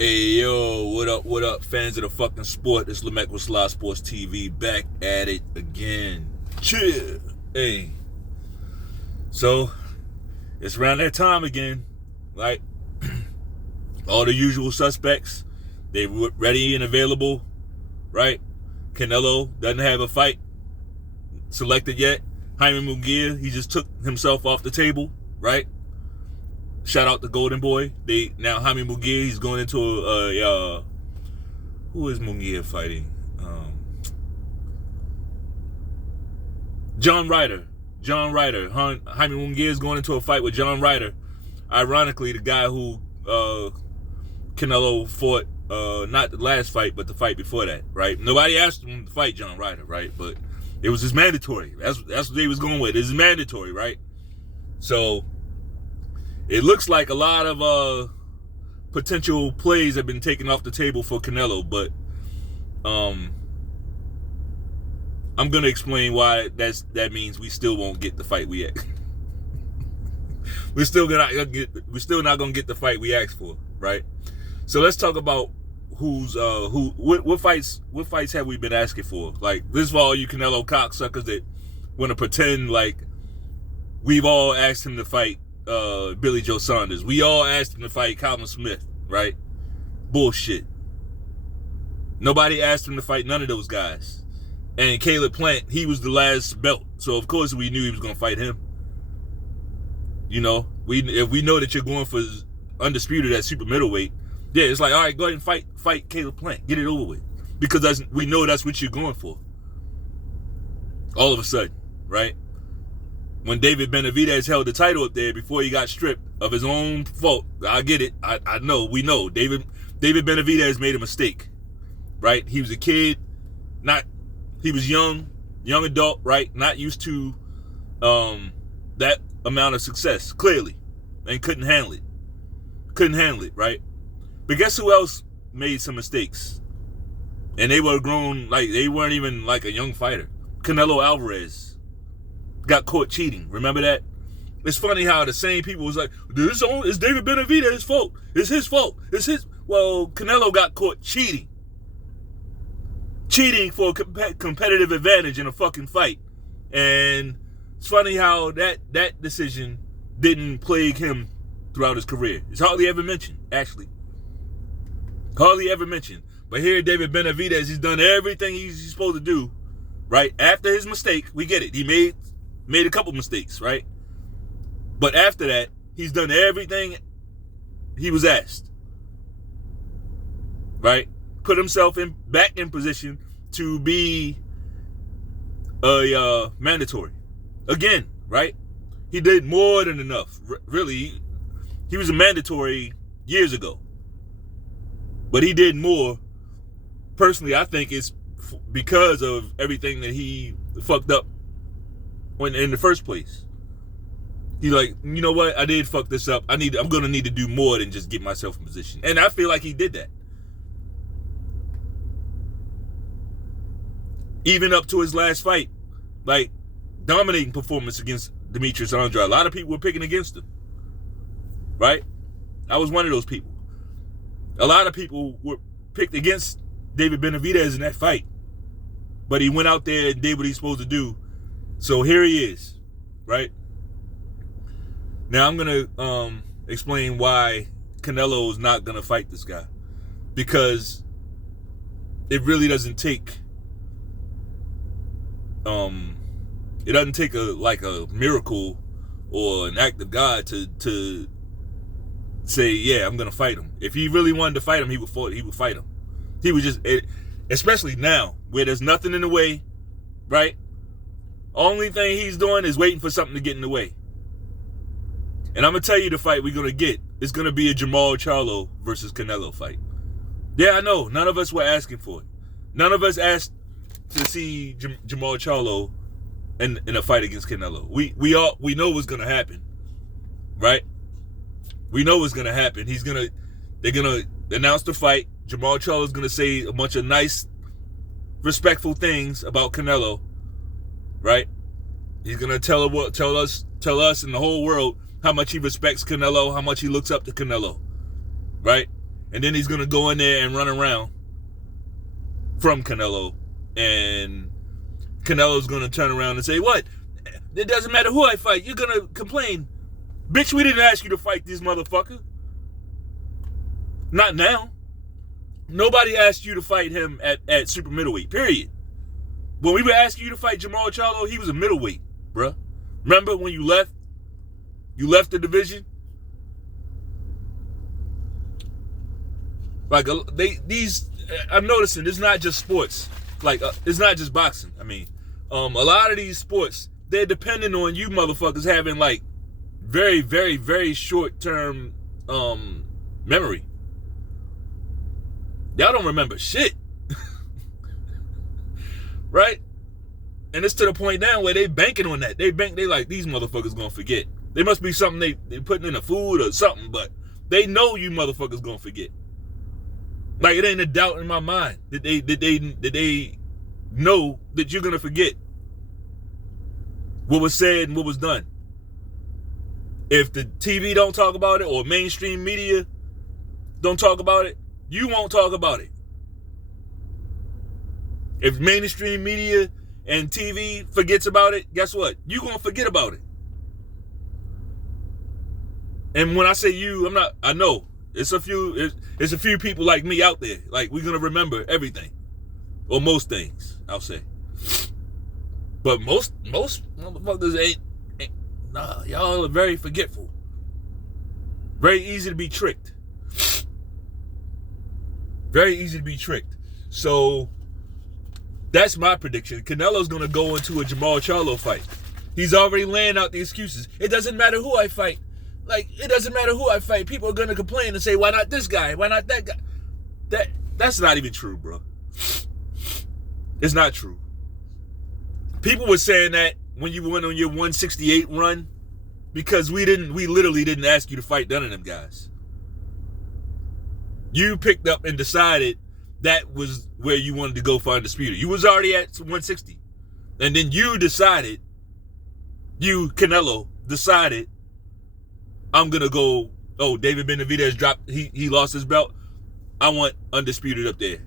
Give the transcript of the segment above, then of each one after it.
Hey yo, what up, fans of the fucking sport? It's Lamech with selahsportstv, back at it again. Chill. Hey. So, it's around that time again. Like, all the usual suspects, they ready and available, right? Canelo doesn't have a fight selected yet. Jaime Munguia, he just took himself off the table, right? Shout out to Golden Boy. Now Jaime Munguia, he's going into who is Munguia fighting? John Ryder. Jaime Munguia is going into a fight with John Ryder. Ironically, the guy who Canelo fought, not the last fight, but the fight before that, right? Nobody asked him to fight John Ryder, right? But it was just mandatory. That's what they was going with. It's mandatory, right? So it looks like a lot of potential plays have been taken off the table for Canelo, but I'm gonna explain why that means we still won't get the fight we asked. we're still not gonna get the fight we asked for, right? So let's talk about what fights have we been asking for? Like, this is for all you Canelo cocksuckers that want to pretend like we've all asked him to fight Billy Joe Saunders. We all asked him to fight Calvin Smith, right? Bullshit. Nobody asked him to fight none of those guys. And Caleb Plant, he was the last belt, so of course we knew he was gonna fight him. You know, if we know that you're going for undisputed at super middleweight, yeah, it's like, all right, go ahead and fight Caleb Plant, get it over with, because we know that's what you're going for. All of a sudden, right? When David Benavidez held the title up there before he got stripped of his own fault, I get it. I know, we know. David Benavidez made a mistake, right? He was a kid, he was young adult, right? Not used to that amount of success, clearly, and couldn't handle it, right? But guess who else made some mistakes? And they were grown, like, they weren't even like a young fighter. Canelo Alvarez got caught cheating. Remember that? It's funny how the same people was like, it's David Benavidez's fault. It's his fault. Well, Canelo got caught cheating for a competitive advantage in a fucking fight. And it's funny how that decision didn't plague him throughout his career. It's hardly ever mentioned, actually. Hardly ever mentioned. But here, David Benavidez, he's done everything he's supposed to do, right? After his mistake, we get it. He made a couple mistakes, right? But after that, he's done everything he was asked, right? Put himself back in position to be a mandatory again, right? He did more than enough. Really, he was a mandatory years ago, but he did more. Personally, I think it's because of everything that he fucked up in the first place. He's like, you know what? I did fuck this up. I'm gonna need to do more than just get myself in position, and I feel like he did that. Even up to his last fight, like, dominating performance against Demetrius Andrade. A lot of people were picking against him, right? I was one of those people. A lot of people were picked against David Benavidez in that fight, but he went out there and did what he's supposed to do. So here he is, right? Now I'm gonna explain why Canelo is not gonna fight this guy, because it really doesn't take a miracle or an act of God to say, yeah, I'm gonna fight him. If he really wanted to fight him, he would fight him. He would just, especially now where there's nothing in the way, right? Only thing he's doing is waiting for something to get in the way. And I'm gonna tell you, the fight we're gonna get is gonna be a Jamal Charlo versus Canelo fight. Yeah, I know. None of us were asking for it. None of us asked to see Jamal Charlo in a fight against Canelo. We know what's gonna happen, right? We know what's gonna happen. They're gonna announce the fight. Jamal Charlo's gonna say a bunch of nice, respectful things about Canelo, right? He's gonna tell us and the whole world how much he respects Canelo, how much he looks up to Canelo, right? And then he's going to go in there and run around from Canelo. And Canelo's going to turn around and say, what? It doesn't matter who I fight. You're going to complain. Bitch, we didn't ask you to fight this motherfucker. Not now. Nobody asked you to fight him at super middleweight, period. When we were asking you to fight Jamal Charlo, he was a middleweight, bruh. Remember when you left? You left the division? Like, I'm noticing it's not just sports. Like, it's not just boxing. I mean, a lot of these sports, they're dependent on you motherfuckers having, like, very, very, very short-term memory. Y'all don't remember shit. Right? And it's to the point now where they banking on that. They like, these motherfuckers gonna forget. There must be something they putting in the food or something, but they know you motherfuckers gonna forget. Like, it ain't a doubt in my mind that they know that you're gonna forget what was said and what was done. If the TV don't talk about it or mainstream media don't talk about it, you won't talk about it. If mainstream media and TV forgets about it, guess what? You're going to forget about it. And when I say you, I know it's a few people like me out there. Like, we're going to remember everything. Or most things, I'll say. But most motherfuckers ain't nah, y'all are very forgetful. Very easy to be tricked. Very easy to be tricked. So, that's my prediction. Canelo's going to go into a Jamal Charlo fight. He's already laying out the excuses. It doesn't matter who I fight. Like, it doesn't matter who I fight. People are going to complain and say, why not this guy? Why not that guy? That's not even true, bro. It's not true. People were saying that when you went on your 168 run because we literally didn't ask you to fight none of them guys. You picked up and decided that was where you wanted to go for undisputed. You was already at 160. And then you decided, Canelo, decided, I'm going to go, David Benavidez dropped, he lost his belt. I want undisputed up there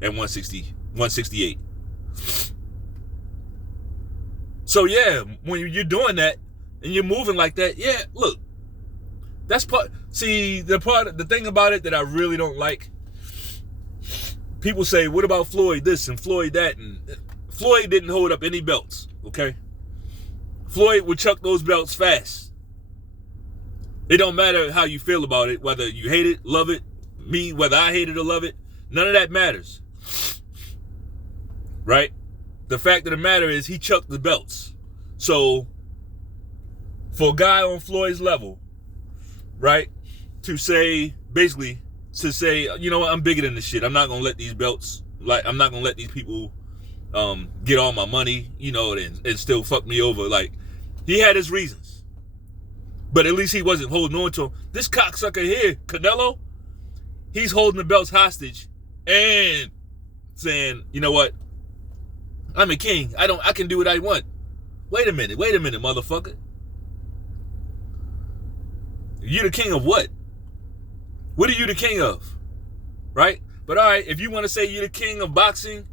at 168. So yeah, when you're doing that and you're moving like that, yeah, look, that's the thing about it that I really don't like. People say, what about Floyd this and Floyd that? And Floyd didn't hold up any belts, okay? Floyd would chuck those belts fast. It don't matter how you feel about it, whether you hate it, love it, me, whether I hate it or love it, none of that matters. Right? The fact of the matter is he chucked the belts. So, for a guy on Floyd's level, right, to say, you know what, I'm bigger than this shit. I'm not going to let these belts, I'm not going to let these people get all my money, you know, and still fuck me over. Like, he had his reasons. But at least he wasn't holding on to them. This cocksucker here, Canelo, he's holding the belts hostage and saying, you know what, I'm a king. I can do what I want. Wait a minute, motherfucker. You the king of what? What are you the king of? Right? But all right, if you want to say you're the king of boxing,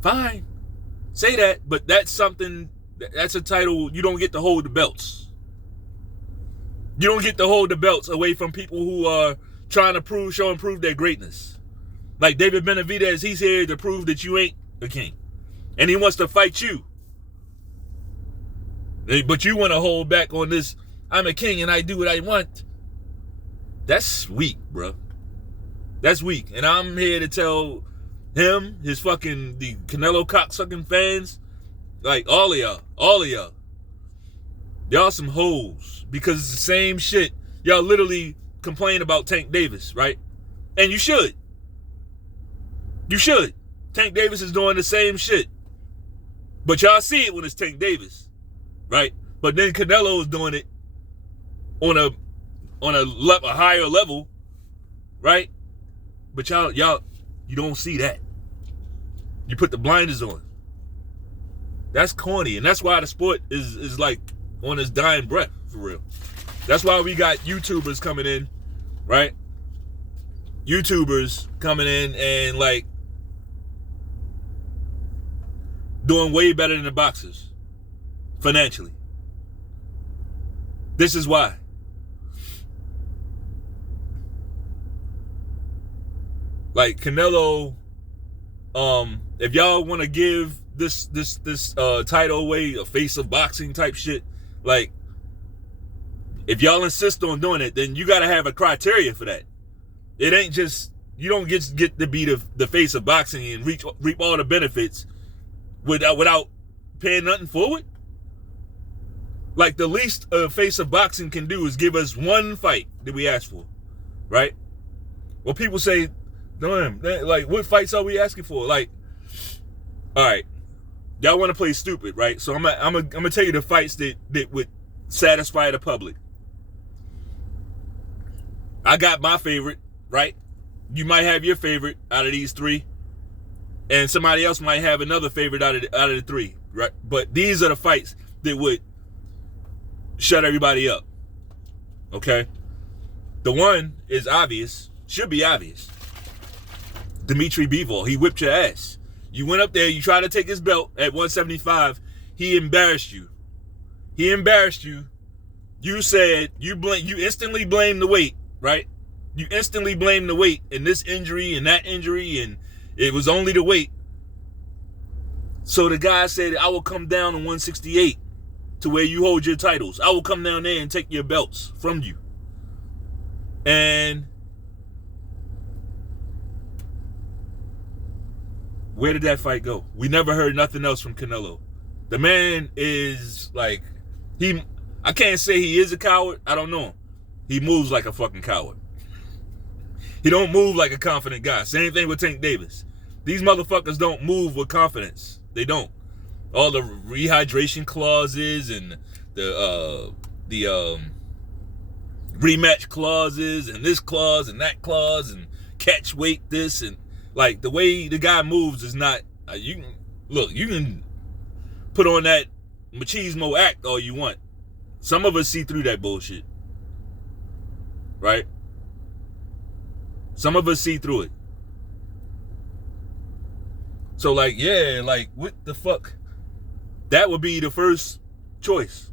fine. Say that, but that's a title, you don't get to hold the belts. You don't get to hold the belts away from people who are trying to show and prove their greatness. Like David Benavidez, he's here to prove that you ain't a king. And he wants to fight you. But you want to hold back on this, I'm a king and I do what I want. That's weak, bro. That's weak. And I'm here to tell him, the Canelo cocksucking fans, like all of y'all, y'all some hoes. Because it's the same shit. Y'all literally complain about Tank Davis, right? And you should. You should. Tank Davis is doing the same shit. But y'all see it when it's Tank Davis, right? But then Canelo is doing it on a higher level, right? But y'all, you don't see that. You put the blinders on. That's corny, and that's why the sport is like on its dying breath, for real. That's why we got YouTubers coming in, right? YouTubers coming in and like doing way better than the boxers financially. This is why. Like Canelo, if y'all want to give this title away, a face of boxing type shit, like if y'all insist on doing it, then you got to have a criteria for that. It ain't just, you don't get to be the face of boxing and reap all the benefits without paying nothing for it. Like the least a face of boxing can do is give us one fight that we ask for, right? Well, people say, damn, like what fights are we asking for? Like, all right, y'all want to play stupid, right? So I'm gonna tell you the fights that would satisfy the public. I got my favorite, right? You might have your favorite out of these three, and somebody else might have another favorite out of the three, right? But these are the fights that would shut everybody up. Okay? The one is obvious, should be obvious. Dimitri Bivol, he whipped your ass. You went up there, you tried to take his belt at 175, he embarrassed you. He embarrassed you. You said, you instantly blamed the weight, right? You instantly blamed the weight and this injury and that injury, and it was only the weight. So the guy said, I will come down to 168 to where you hold your titles. I will come down there and take your belts from you. And where did that fight go? We never heard nothing else from Canelo. The man is like, I can't say he is a coward. I don't know him. He moves like a fucking coward. He don't move like a confident guy. Same thing with Tank Davis. These motherfuckers don't move with confidence. They don't. All the rehydration clauses and the rematch clauses and this clause and that clause and catch weight this, and like the way the guy moves is not. You can put on that machismo act all you want. Some of us see through that bullshit, right? Some of us see through it. So like, yeah, like what the fuck? That would be the first choice.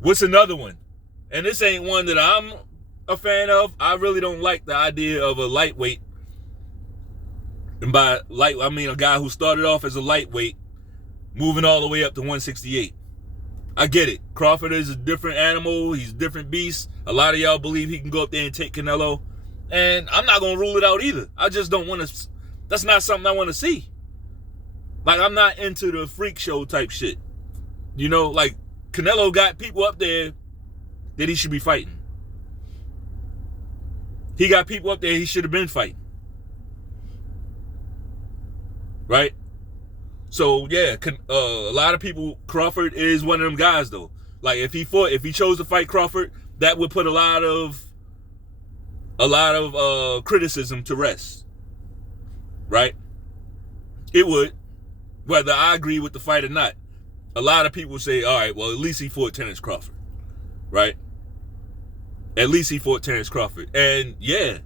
What's another one? And this ain't one that I'm a fan of. I really don't like the idea of a lightweight. And by light, I mean a guy who started off as a lightweight, moving all the way up to 168. I get it. Crawford is a different animal. He's a different beast. A lot of y'all believe he can go up there and take Canelo. And I'm not going to rule it out either. I just don't want to. That's not something I want to see. Like, I'm not into the freak show type shit. You know, like, Canelo got people up there that he should be fighting. He got people up there he should have been fighting. Right? So, yeah, a lot of people, Crawford is one of them guys, though. Like, if he chose to fight Crawford, that would put a lot of criticism to rest. Right? It would. Whether I agree with the fight or not. A lot of people say, all right, well, at least he fought Terence Crawford. Right? At least he fought Terence Crawford. And, yeah,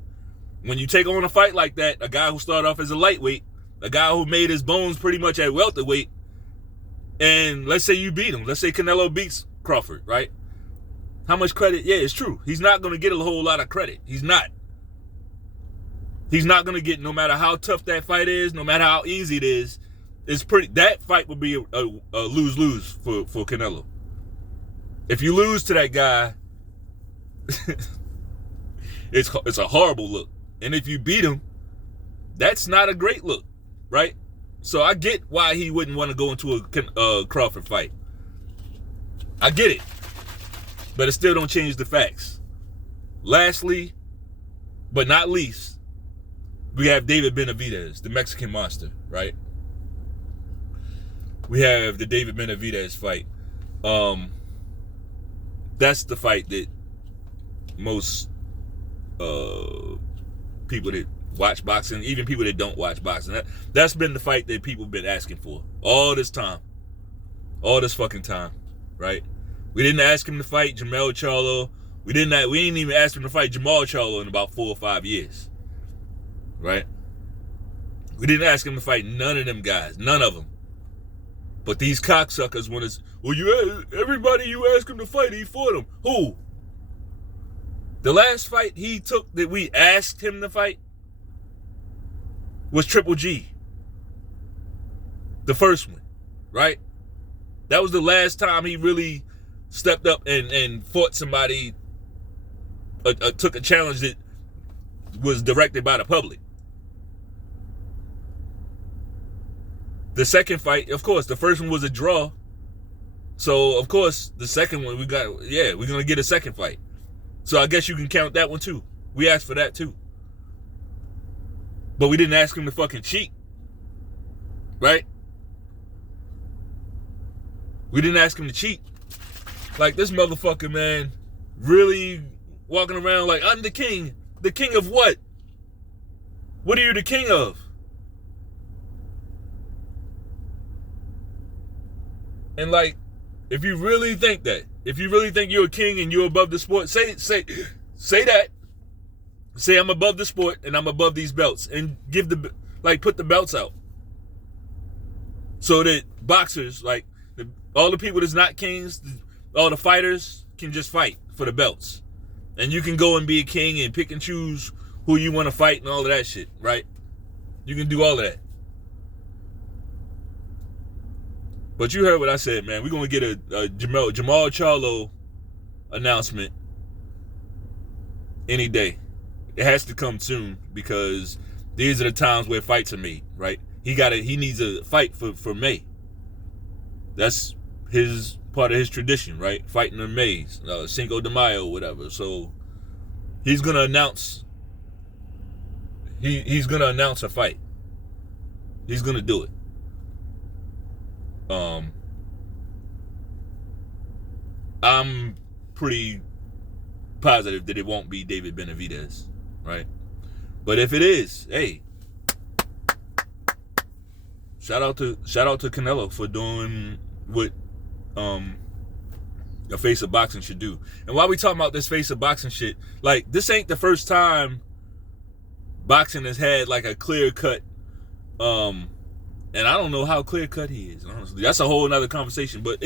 when you take on a fight like that, a guy who started off as a lightweight, a guy who made his bones pretty much at welterweight, and let's say you beat him. Let's say Canelo beats Crawford, right? How much credit? Yeah, it's true. He's not going to get a whole lot of credit. He's not. He's not going to get, no matter how tough that fight is, no matter how easy it is, that fight would be a lose-lose for Canelo. If you lose to that guy, it's a horrible look. And if you beat him, that's not a great look, right? So I get why he wouldn't want to go into a Crawford fight. I get it. But it still don't change the facts. Lastly, but not least, we have David Benavidez, the Mexican monster, right? We have the David Benavidez fight. That's the fight that most people that watch boxing, even people that don't watch boxing, that's been the fight that people have been asking for all this time. All this fucking time, right? We didn't ask him to fight Jermell Charlo. We didn't even ask him to fight Jamal Charlo in about 4 or 5 years. right? We didn't ask him to fight none of them guys, none of them. But these cocksuckers want to, well, everybody you ask him to fight, he fought him. Who? The last fight he took that we asked him to fight was Triple G. The first one, right? That was the last time he really stepped up and fought somebody, took a challenge that was directed by the public. The second fight, of course, the first one was a draw. So, of course, the second one, we're going to get a second fight. So I guess you can count that one too. We asked for that too. But we didn't ask him to fucking cheat. Right? We didn't ask him to cheat. Like, this motherfucker, man, really walking around like, I'm the king. The king of what? What are you the king of? And like, if you really think that, if you really think you're a king and you're above the sport, say that. Say I'm above the sport and I'm above these belts, and put the belts out. So that boxers, like all the people that's not kings, all the fighters can just fight for the belts. And you can go and be a king and pick and choose who you want to fight and all of that shit, right? You can do all of that. But you heard what I said, man. We're going to get a Jamal Charlo announcement any day. It has to come soon because these are the times where fights are made, right? He needs a fight for May. That's part of his tradition, right? Fighting in May, Cinco de Mayo, whatever. So he's gonna announce. He's gonna announce a fight. He's gonna do it. I'm pretty positive that it won't be David Benavidez, right? But if it is, hey, shout out to Canelo for doing what a face of boxing should do. And while we talking about this face of boxing shit, like, this ain't the first time boxing has had like a clear cut, and I don't know how clear cut he is, honestly. That's a whole nother conversation. But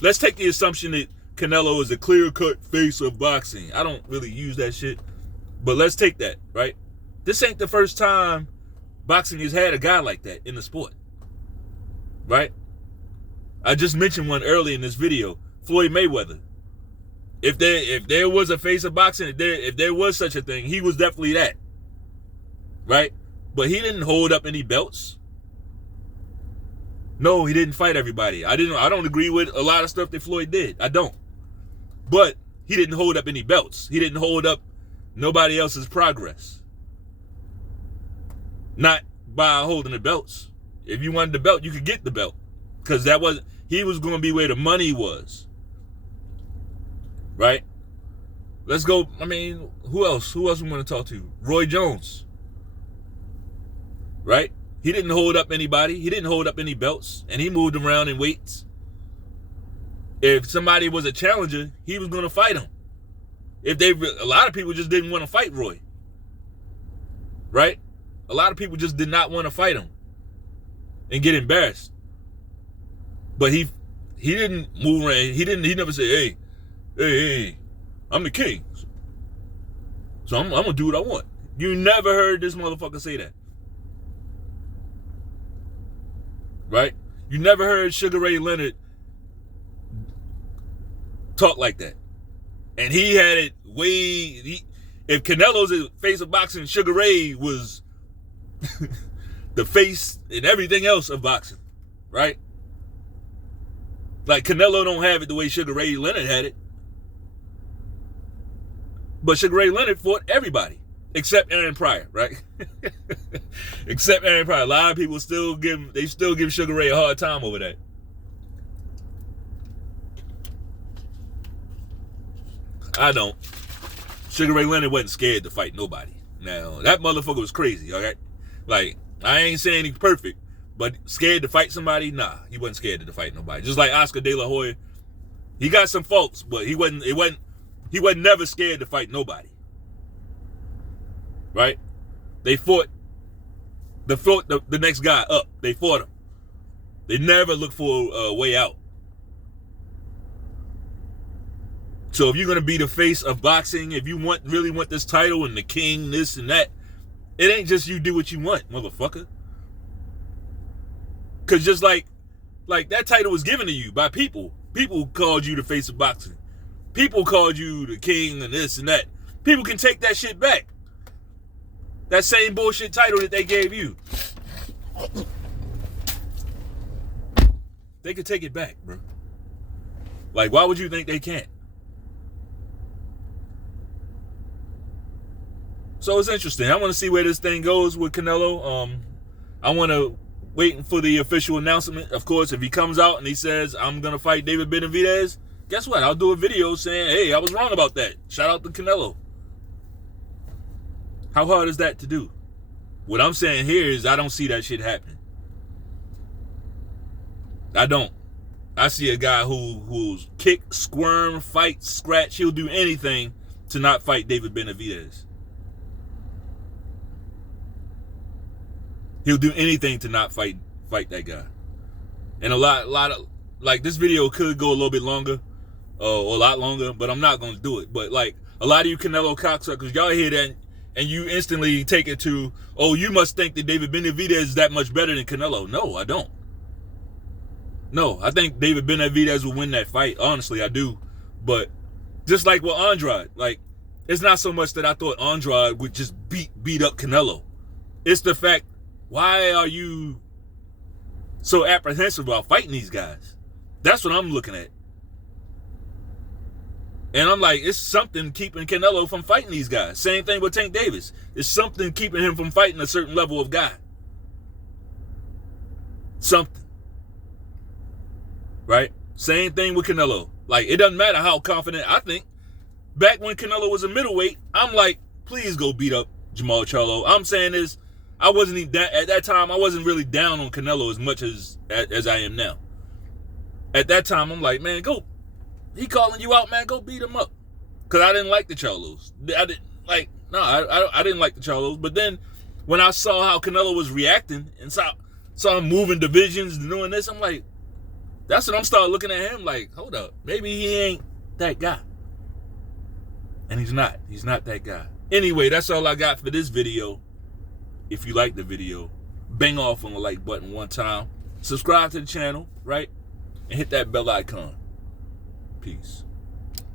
let's take the assumption that Canelo is a clear cut face of boxing. I don't really use that shit, but let's take that, right? This ain't the first time boxing has had a guy like that in the sport, right? I just mentioned one early in this video, Floyd Mayweather. If there was a face of boxing, if there was such a thing, he was definitely that, right? But he didn't hold up any belts. No, he didn't fight everybody. I don't agree with a lot of stuff that Floyd did. I don't. But he didn't hold up any belts. He didn't hold up nobody else's progress. Not by holding the belts. If you wanted the belt, you could get the belt. Because he was going to be where the money was. Right? Let's go. I mean, who else? Who else we want to talk to? Roy Jones. Right? He didn't hold up anybody. He didn't hold up any belts. And he moved around in weights. If somebody was a challenger, he was going to fight him. A lot of people just didn't want to fight Roy. Right? A lot of people just did not want to fight him and get embarrassed. But he didn't move around. He never said, hey, I'm the king. So I'm going to do what I want. You never heard this motherfucker say that. Right? You never heard Sugar Ray Leonard talk like that. And he had it if Canelo's the face of boxing, Sugar Ray was the face and everything else of boxing. Right? Like, Canelo don't have it the way Sugar Ray Leonard had it. But Sugar Ray Leonard fought everybody. Except Aaron Pryor, right? Except Aaron Pryor. A lot of people still give Sugar Ray a hard time over that. I don't. Sugar Ray Leonard wasn't scared to fight nobody. Now, that motherfucker was crazy, okay? Like, I ain't saying he's perfect, but scared to fight somebody? Nah, he wasn't scared to fight nobody. Just like Oscar De La Hoya. He got some faults, but he wasn't never scared to fight nobody. Right? They fought the next guy up. They fought him. They never look for a way out. So if you're gonna be the face of boxing, if you really want this title and the king, this and that, it ain't just you do what you want, motherfucker. Cause just like that title was given to you by people. People called you the face of boxing. People called you the king and this and that. People can take that shit back. That same bullshit title that they gave you. They could take it back, bro. Like, why would you think they can't? So it's interesting. I want to see where this thing goes with Canelo. I want to wait for the official announcement. Of course, if he comes out and he says, I'm going to fight David Benavidez, guess what? I'll do a video saying, hey, I was wrong about that. Shout out to Canelo. How hard is that to do? What I'm saying here is I don't see that shit happening. I don't. I see a guy who's kick, squirm, fight, scratch. He'll do anything to not fight David Benavidez. He'll do anything to not fight that guy. And a lot of, like, this video could go a little bit longer, or a lot longer, but I'm not going to do it. But, like, a lot of you Canelo cocksuckers, y'all hear that and you instantly take it to, oh, you must think that David Benavidez is that much better than Canelo. No, I don't. No, I think David Benavidez will win that fight. Honestly, I do. But just like with Andrade, like, it's not so much that I thought Andrade would just beat up Canelo. It's the fact, why are you so apprehensive about fighting these guys? That's what I'm looking at. And I'm like, it's something keeping Canelo from fighting these guys. Same thing with Tank Davis. It's something keeping him from fighting a certain level of guy. Something. Right? Same thing with Canelo. Like, it doesn't matter how confident I think. Back when Canelo was a middleweight, I'm like, please go beat up Jamal Charlo. I'm saying this, I wasn't even at that time, I wasn't really down on Canelo as much as I am now. At that time, I'm like, man, go. He calling you out, man, go beat him up. Because I didn't like the Charlos. I didn't like the Charlos. But then when I saw how Canelo was reacting and saw him moving divisions and doing this, I'm like, that's when I'm starting looking at him like, hold up, maybe he ain't that guy. And he's not. He's not that guy. Anyway, that's all I got for this video. If you like the video, bang off on the like button one time. Subscribe to the channel, right? And hit that bell icon. Peace.